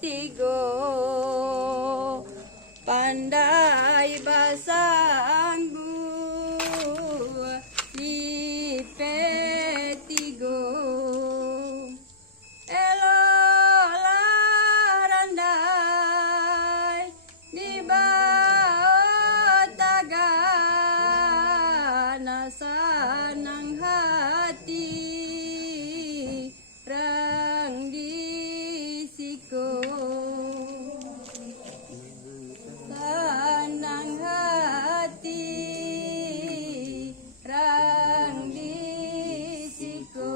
tigo pandai basanggu ipe tigo elo larandai di bawah taga nasanang hati rang di siko sanang hati rang di siko.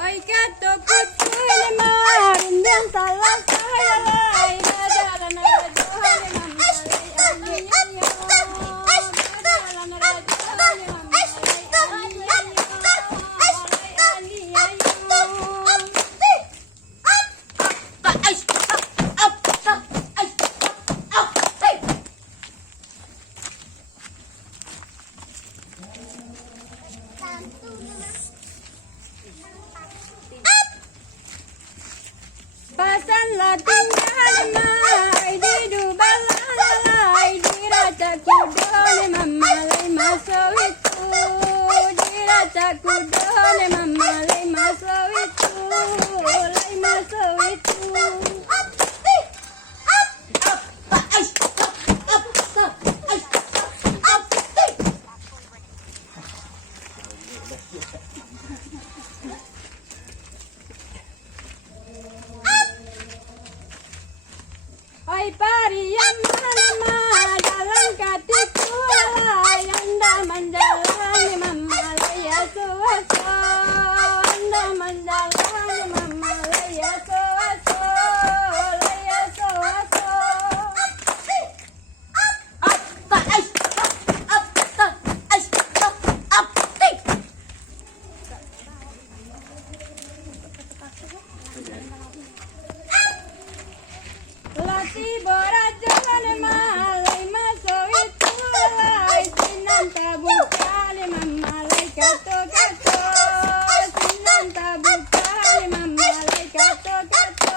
Ay kato kutsul marin dan salah saya lain adalah mai di du balalai di raja kudone mama lai masuk itu di raja kudone mama lai masuk itu lai masuk itu. Oi pariam mama dalam katiku lalai anda menjalani mama laya suaso anda menjalani mama laya suaso laya suaso. Lati borajalan malai masuk itu lai sinan tabukan mamalai kato kato sinan tabukan mamalai kato kato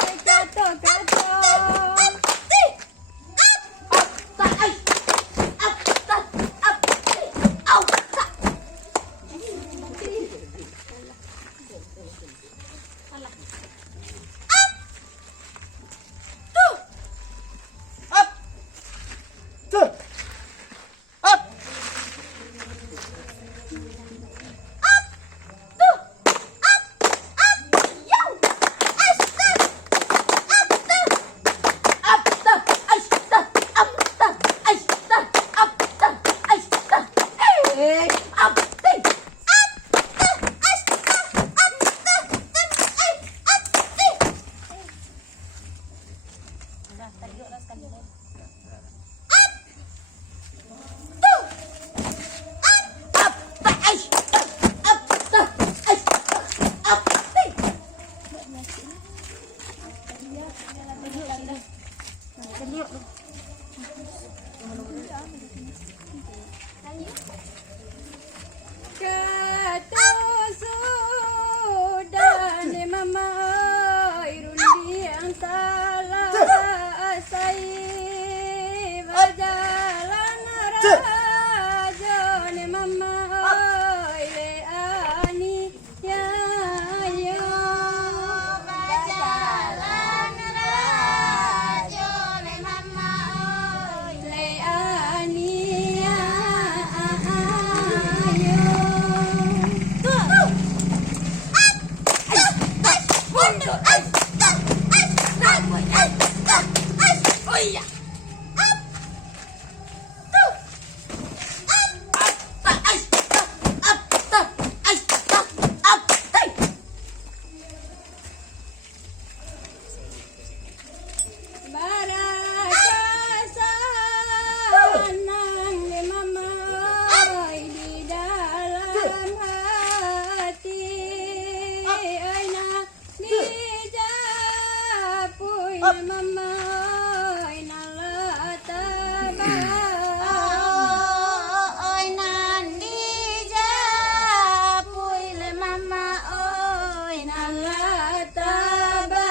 lai kato kato. Kata sudah ni mama irundi yang salah saya berjalan raja ni mama ile ani ya yo berjalan raja ni mama ile ani ya mama inala taba oi nandi japuile mama oi inala taba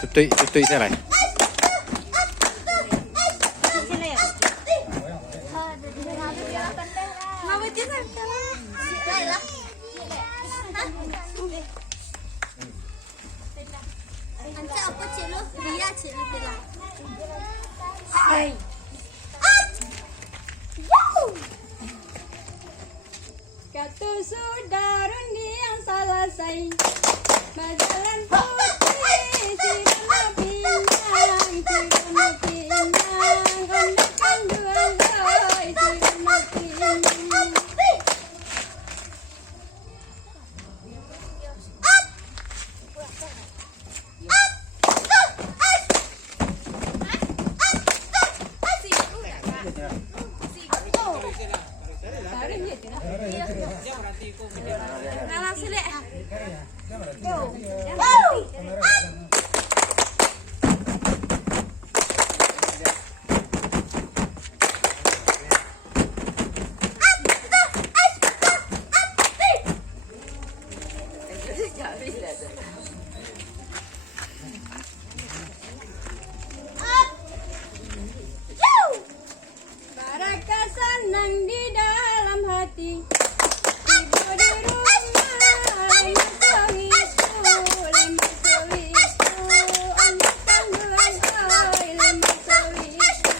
Tutui thế này. Katu sudah rundi yang selesai berjalan putih sirama pinang ondakan dua boy sirama pinang. Baraka senang di dalam hati. Ibu di rumah lima sawi itu, anak kandungan oi lima sawi itu.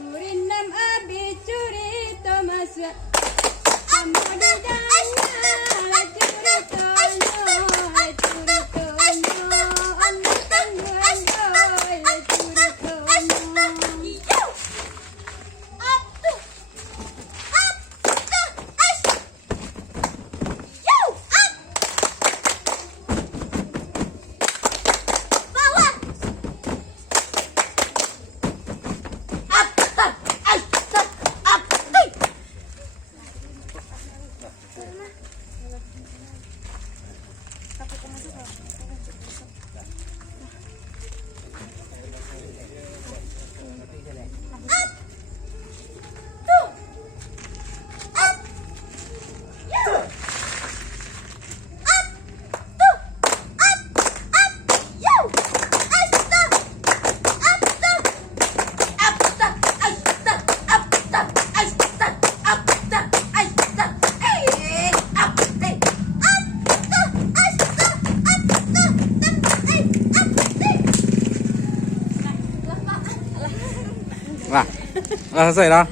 Gurindam abi curi Thomas kamu di dalam curi tono anak kandungan oi curi tono. Lah, selesai dah.